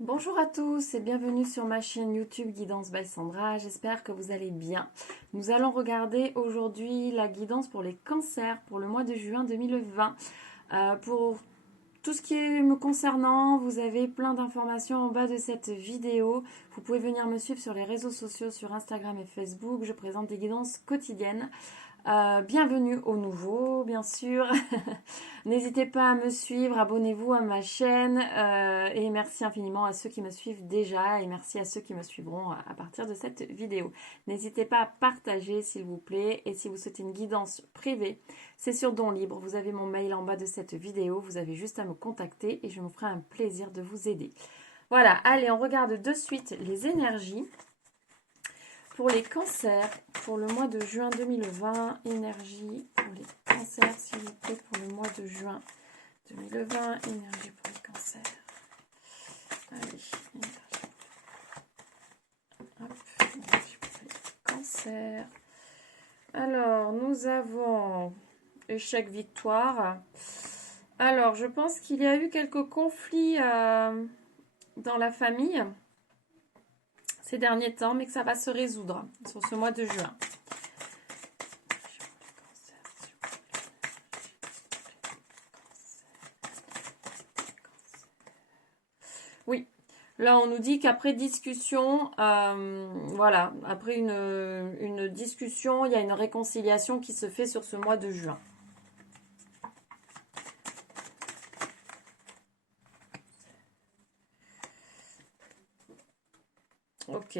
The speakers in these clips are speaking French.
Bonjour à tous et bienvenue sur ma chaîne YouTube Guidance by Sandra. J'espère que vous allez bien. Nous allons regarder aujourd'hui la guidance pour les cancers pour le mois de juin 2020. Pour tout ce qui est me concernant, vous avez plein d'informations en bas de cette vidéo. Vous pouvez venir me suivre sur les réseaux sociaux, sur Instagram et Facebook. Je présente des guidances quotidiennes. Bienvenue aux nouveaux, bien sûr. N'hésitez pas à me suivre, abonnez-vous à ma chaîne et merci infiniment à ceux qui me suivent déjà et merci à ceux qui me suivront à partir de cette vidéo. N'hésitez pas à partager s'il vous plaît et si vous souhaitez une guidance privée, c'est sur Don Libre. Vous avez mon mail en bas de cette vidéo, vous avez juste à me contacter et je me ferai un plaisir de vous aider. Voilà, allez, on regarde de suite les énergies. Pour les cancers, pour le mois de juin 2020, énergie pour les cancers, s'il vous plaît, pour le mois de juin 2020, énergie pour les cancers. Allez, énergie pour les cancers. Alors, nous avons échec victoire. Alors, je pense qu'il y a eu quelques conflits dans la famille ces derniers temps, mais que ça va se résoudre sur ce mois de juin. Oui, là on nous dit qu'après discussion, voilà, après une discussion, il y a une réconciliation qui se fait sur ce mois de juin. Ok.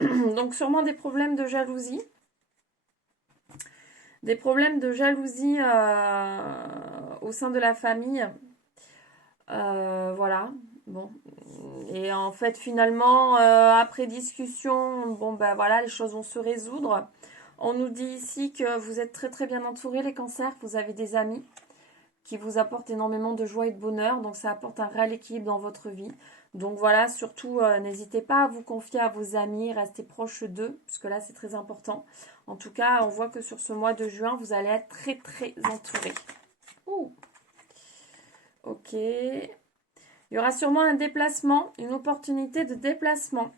Donc sûrement des problèmes de jalousie. Des problèmes de jalousie au sein de la famille. Voilà. Bon. Et en fait, finalement, après discussion, bon ben voilà, les choses vont se résoudre. On nous dit ici que vous êtes très très bien entourés, les cancers. Vous avez des amis qui vous apportent énormément de joie et de bonheur. Donc ça apporte un réel équilibre dans votre vie. Donc voilà, surtout, n'hésitez pas à vous confier à vos amis, restez proche d'eux, parce que là, c'est très important. En tout cas, on voit que sur ce mois de juin, vous allez être très, très entourés. Ouh. Ok. Il y aura sûrement un déplacement, une opportunité de déplacement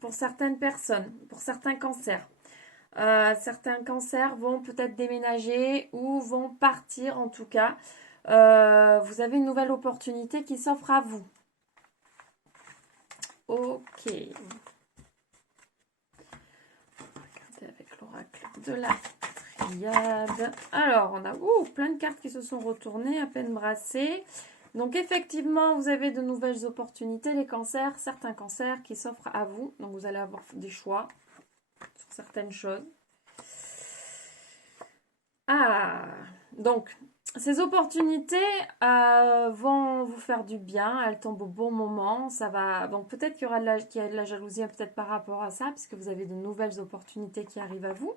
pour certaines personnes, pour certains cancers. Certains cancers vont peut-être déménager ou vont partir en tout cas. Vous avez une nouvelle opportunité qui s'offre à vous. Ok. Regardez avec l'oracle de la triade. Alors, on a plein de cartes qui se sont retournées, à peine brassées. Donc, effectivement, vous avez de nouvelles opportunités, les cancers, certains cancers qui s'offrent à vous. Donc, vous allez avoir des choix sur certaines choses. Ah, donc, ces opportunités vont vous faire du bien, elles tombent au bon moment, ça va. Donc peut-être qu'il y aura qu'il y a de la jalousie peut-être par rapport à ça, puisque vous avez de nouvelles opportunités qui arrivent à vous.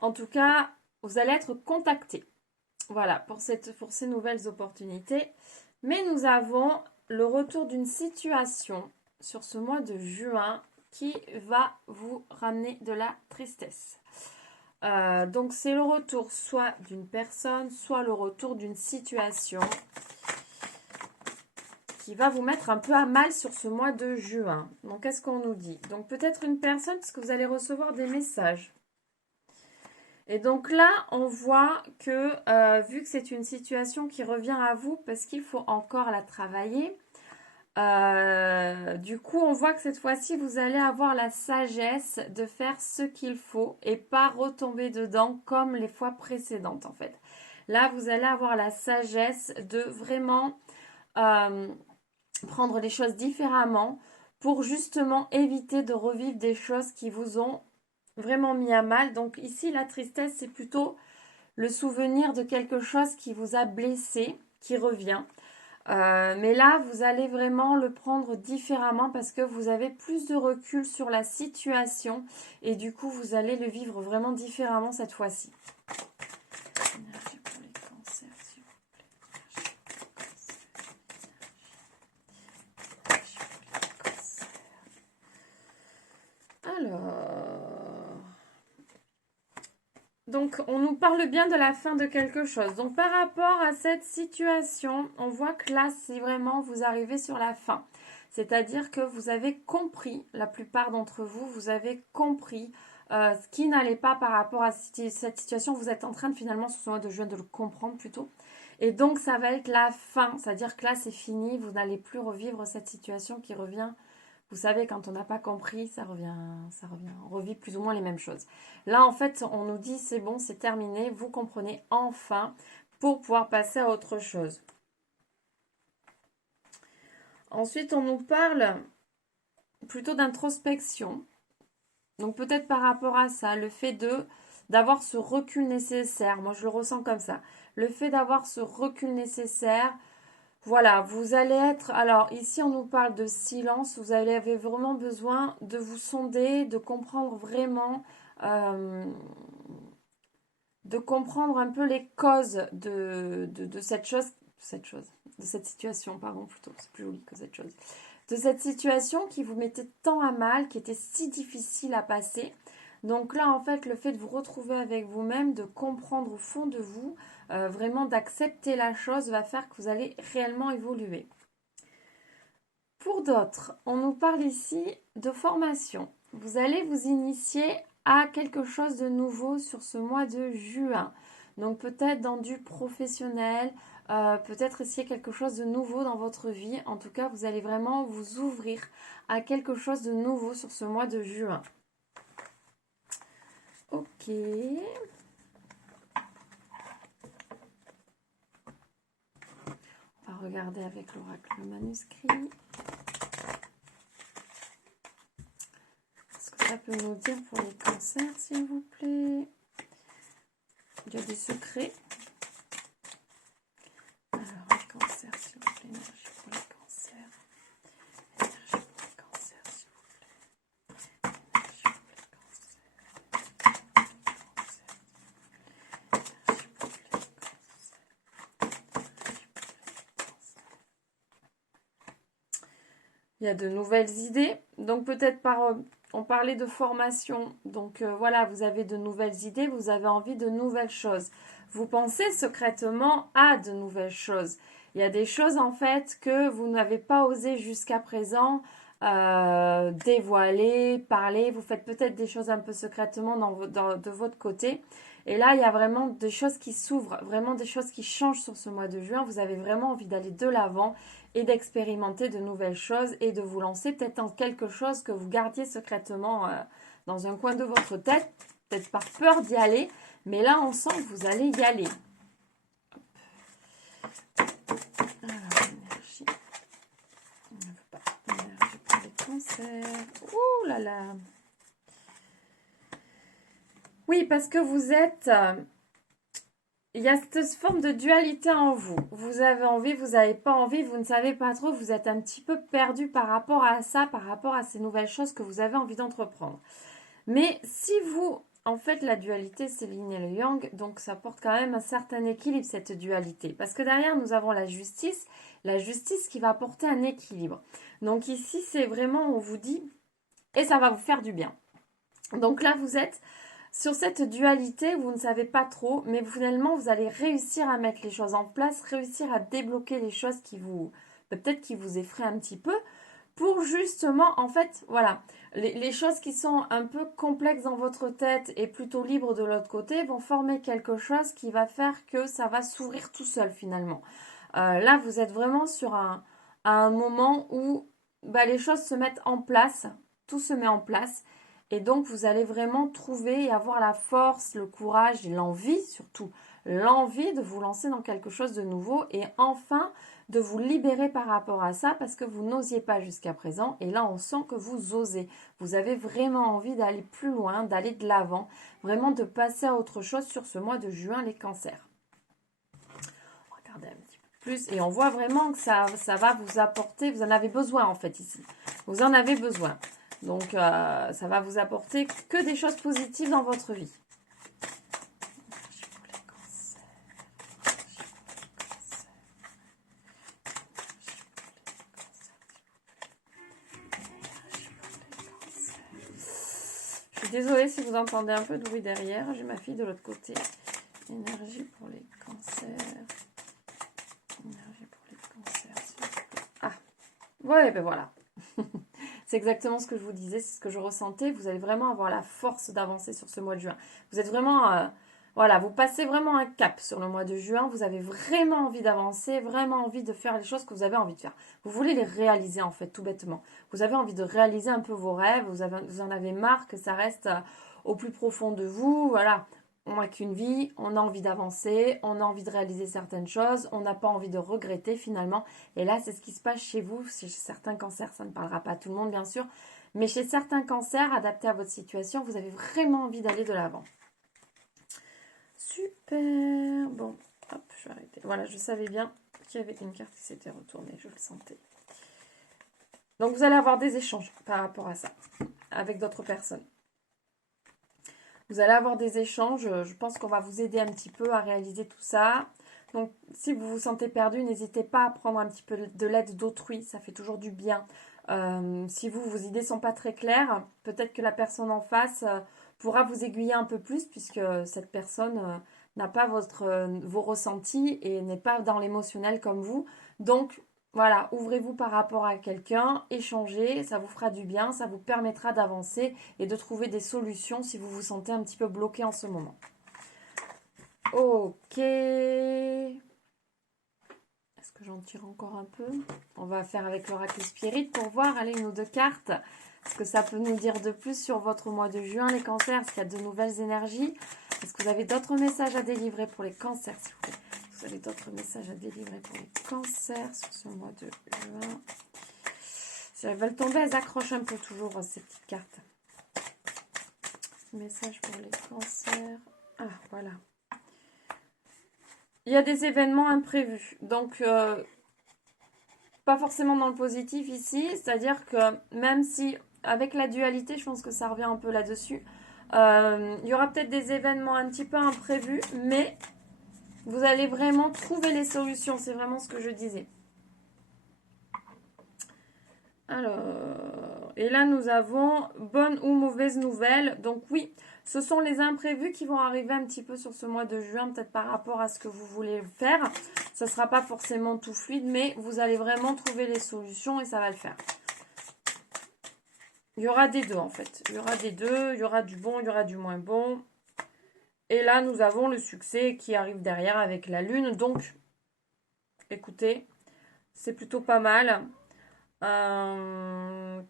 En tout cas, vous allez être contacté. Voilà, pour ces nouvelles opportunités. Mais nous avons le retour d'une situation sur ce mois de juin qui va vous ramener de la tristesse. Donc c'est le retour soit d'une personne, soit le retour d'une situation qui va vous mettre un peu à mal sur ce mois de juin. Donc qu'est-ce qu'on nous dit? Donc peut-être une personne, parce que vous allez recevoir des messages. Et donc là, on voit que vu que c'est une situation qui revient à vous, parce qu'il faut encore la travailler, du coup, on voit que cette fois-ci, vous allez avoir la sagesse de faire ce qu'il faut et pas retomber dedans comme les fois précédentes, en fait. Là, vous allez avoir la sagesse de vraiment prendre les choses différemment pour justement éviter de revivre des choses qui vous ont vraiment mis à mal. Donc ici, la tristesse, c'est plutôt le souvenir de quelque chose qui vous a blessé, qui revient. Mais là, vous allez vraiment le prendre différemment parce que vous avez plus de recul sur la situation et du coup, vous allez le vivre vraiment différemment cette fois-ci. Énergie pour les cancers, s'il vous plaît. Énergie pour les cancers. Alors, donc on nous parle bien de la fin de quelque chose. Donc par rapport à cette situation, on voit que là, si vraiment vous arrivez sur la fin, c'est-à-dire que vous avez compris, la plupart d'entre vous, vous avez compris ce qui n'allait pas par rapport à cette situation. Vous êtes en train de finalement, sur ce mois de juin, de le comprendre plutôt. Et donc ça va être la fin, c'est-à-dire que là c'est fini, vous n'allez plus revivre cette situation qui revient. Vous savez, quand on n'a pas compris, ça revient, on revit plus ou moins les mêmes choses. Là, en fait, on nous dit, c'est bon, c'est terminé, vous comprenez enfin pour pouvoir passer à autre chose. Ensuite, on nous parle plutôt d'introspection. Donc, peut-être par rapport à ça, le fait d'avoir ce recul nécessaire. Moi, je le ressens comme ça. Le fait d'avoir ce recul nécessaire. Voilà, vous allez être... Alors, ici, on nous parle de silence. Vous avez vraiment besoin de vous sonder, de comprendre vraiment... de comprendre un peu les causes de cette chose... de cette situation, pardon, plutôt. C'est plus joli que cette chose. De cette situation qui vous mettait tant à mal, qui était si difficile à passer. Donc là, en fait, le fait de vous retrouver avec vous-même, de comprendre au fond de vous, vraiment d'accepter la chose, va faire que vous allez réellement évoluer. Pour d'autres, on nous parle ici de formation. Vous allez vous initier à quelque chose de nouveau sur ce mois de juin. Donc peut-être dans du professionnel, peut-être essayer quelque chose de nouveau dans votre vie. En tout cas, vous allez vraiment vous ouvrir à quelque chose de nouveau sur ce mois de juin. Ok. On va regarder avec l'oracle le manuscrit. Qu'est-ce que ça peut nous dire pour les cancers, s'il vous plaît? Il y a des secrets. Alors, les cancers, s'il vous plaît. Énergie pour les cancers. Énergie pour les cancers, s'il vous plaît. Énergie pour les cancers. Énergie pour les cancers. Il y a de nouvelles idées. Donc, peut-être on parlait de formation. Donc, voilà, vous avez de nouvelles idées. Vous avez envie de nouvelles choses. Vous pensez secrètement à de nouvelles choses. Il y a des choses en fait que vous n'avez pas osé jusqu'à présent dévoiler, parler. Vous faites peut-être des choses un peu secrètement de votre côté. Et là, il y a vraiment des choses qui s'ouvrent, vraiment des choses qui changent sur ce mois de juin. Vous avez vraiment envie d'aller de l'avant et d'expérimenter de nouvelles choses et de vous lancer peut-être dans quelque chose que vous gardiez secrètement dans un coin de votre tête, peut-être par peur d'y aller. Mais là, on sent que vous allez y aller. Alors, énergie. On ne veut pas. Énergie pour les cancers. Ouh là là. Oui, parce que vous êtes... il y a cette forme de dualité en vous. Vous avez envie, vous n'avez pas envie, vous ne savez pas trop. Vous êtes un petit peu perdu par rapport à ça, par rapport à ces nouvelles choses que vous avez envie d'entreprendre. Mais si vous... En fait, la dualité, c'est le yin et le yang, donc ça porte quand même un certain équilibre, cette dualité. Parce que derrière, nous avons la justice qui va apporter un équilibre. Donc ici, c'est vraiment, on vous dit, et ça va vous faire du bien. Donc là, vous êtes sur cette dualité, vous ne savez pas trop, mais finalement, vous allez réussir à mettre les choses en place, réussir à débloquer les choses qui vous, peut-être qui vous effraient un petit peu, pour justement, en fait, voilà, les choses qui sont un peu complexes dans votre tête et plutôt libres de l'autre côté vont former quelque chose qui va faire que ça va s'ouvrir tout seul finalement. Là, vous êtes vraiment sur un moment où les choses se mettent en place, tout se met en place. Et donc, vous allez vraiment trouver et avoir la force, le courage et l'envie, surtout l'envie de vous lancer dans quelque chose de nouveau et enfin de vous libérer par rapport à ça parce que vous n'osiez pas jusqu'à présent. Et là, on sent que vous osez. Vous avez vraiment envie d'aller plus loin, d'aller de l'avant, vraiment de passer à autre chose sur ce mois de juin, les cancers. Regardez un petit peu plus et on voit vraiment que ça va vous apporter, vous en avez besoin en fait ici. Vous en avez besoin. Donc, ça va vous apporter que des choses positives dans votre vie. Je Désolée si vous entendez un peu de bruit derrière. J'ai ma fille de l'autre côté. Énergie pour les cancers. Énergie pour les cancers. Ah, ouais, ben voilà. C'est exactement ce que je vous disais, c'est ce que je ressentais. Vous allez vraiment avoir la force d'avancer sur ce mois de juin. Vous êtes vraiment... voilà, vous passez vraiment un cap sur le mois de juin. Vous avez vraiment envie d'avancer, vraiment envie de faire les choses que vous avez envie de faire. Vous voulez les réaliser en fait, tout bêtement. Vous avez envie de réaliser un peu vos rêves. Vous en avez marre que ça reste au plus profond de vous. Voilà, on n'a qu'une vie, on a envie d'avancer, on a envie de réaliser certaines choses, on n'a pas envie de regretter finalement. Et là, c'est ce qui se passe chez vous, chez certains cancers. Ça ne parlera pas à tout le monde bien sûr. Mais chez certains cancers, adaptés à votre situation, vous avez vraiment envie d'aller de l'avant. Super. Bon, hop, je vais arrêter. Voilà, je savais bien qu'il y avait une carte qui s'était retournée, je le sentais. Donc, vous allez avoir des échanges par rapport à ça, avec d'autres personnes. Vous allez avoir des échanges, je pense qu'on va vous aider un petit peu à réaliser tout ça. Donc, si vous vous sentez perdu, n'hésitez pas à prendre un petit peu de l'aide d'autrui, ça fait toujours du bien. Si vos idées ne sont pas très claires, peut-être que la personne en face pourra vous aiguiller un peu plus, puisque cette personne n'a pas vos ressentis et n'est pas dans l'émotionnel comme vous. Donc, voilà, ouvrez-vous par rapport à quelqu'un, échangez, ça vous fera du bien, ça vous permettra d'avancer et de trouver des solutions si vous vous sentez un petit peu bloqué en ce moment. Ok. Est-ce que j'en tire encore un peu? On va faire avec l'oracle spirit pour voir, allez, une ou deux cartes. Ce que ça peut nous dire de plus sur votre mois de juin, les cancers? Est-ce qu'il y a de nouvelles énergies? Est-ce que vous avez d'autres messages à délivrer pour les cancers, s'il vous plaît? Vous avez d'autres messages à délivrer pour les cancers sur ce mois de juin? Si elles veulent tomber, elles accrochent un peu toujours ces petites cartes. Message pour les cancers. Ah, voilà. Il y a des événements imprévus. Donc, pas forcément dans le positif ici. C'est-à-dire que même si, avec la dualité, je pense que ça revient un peu là-dessus. Il y aura peut-être des événements un petit peu imprévus, mais vous allez vraiment trouver les solutions. C'est vraiment ce que je disais. Alors, et là nous avons bonne ou mauvaise nouvelle. Donc oui, ce sont les imprévus qui vont arriver un petit peu sur ce mois de juin, peut-être par rapport à ce que vous voulez faire. Ça ne sera pas forcément tout fluide, mais vous allez vraiment trouver les solutions et ça va le faire. Il y aura des deux en fait. Il y aura des deux, il y aura du bon, il y aura du moins bon. Et là, nous avons le succès qui arrive derrière avec la lune. Donc, écoutez, c'est plutôt pas mal. Je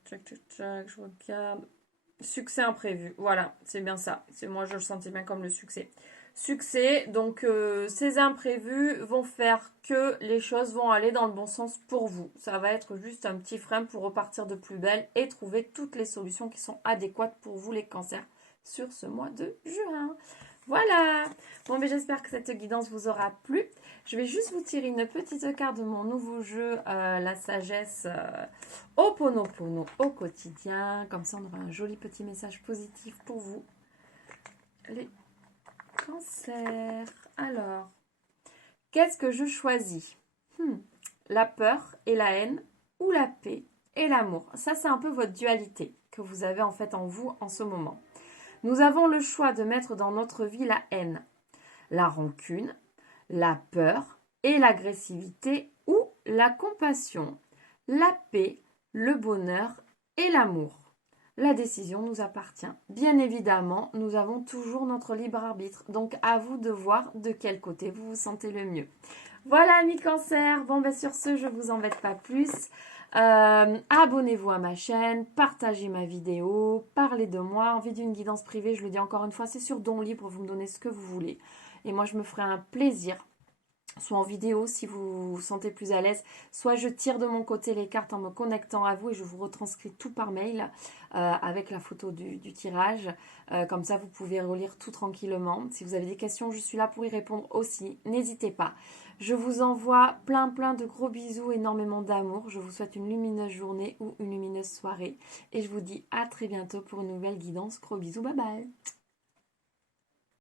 regarde. Succès imprévu. Voilà, c'est bien ça. Moi, je le sentais bien comme le succès. Succès, donc ces imprévus vont faire que les choses vont aller dans le bon sens pour vous. Ça va être juste un petit frein pour repartir de plus belle et trouver toutes les solutions qui sont adéquates pour vous les cancers sur ce mois de juin. Voilà. Bon, mais j'espère que cette guidance vous aura plu. Je vais juste vous tirer une petite carte de mon nouveau jeu, la sagesse Ho'oponopono au quotidien. Comme ça, on aura un joli petit message positif pour vous. Les cancers. Alors, qu'est-ce que je choisis? La peur et la haine ou la paix et l'amour? Ça, c'est un peu votre dualité que vous avez en fait en vous en ce moment. Nous avons le choix de mettre dans notre vie la haine, la rancune, la peur et l'agressivité ou la compassion, la paix, le bonheur et l'amour. La décision nous appartient. Bien évidemment, nous avons toujours notre libre arbitre, donc à vous de voir de quel côté vous vous sentez le mieux. Voilà, amis cancer. Bon, ben sur ce, je ne vous embête pas plus. Abonnez-vous à ma chaîne, partagez ma vidéo, parlez de moi. Envie d'une guidance privée, je le dis encore une fois, c'est sur don libre, vous me donnez ce que vous voulez. Et moi, je me ferai un plaisir, soit en vidéo si vous vous sentez plus à l'aise, soit je tire de mon côté les cartes en me connectant à vous et je vous retranscris tout par mail avec la photo du tirage. Comme ça, vous pouvez relire tout tranquillement. Si vous avez des questions, je suis là pour y répondre aussi. N'hésitez pas. Je vous envoie plein de gros bisous, énormément d'amour. Je vous souhaite une lumineuse journée ou une lumineuse soirée. Et je vous dis à très bientôt pour une nouvelle guidance. Gros bisous, bye bye.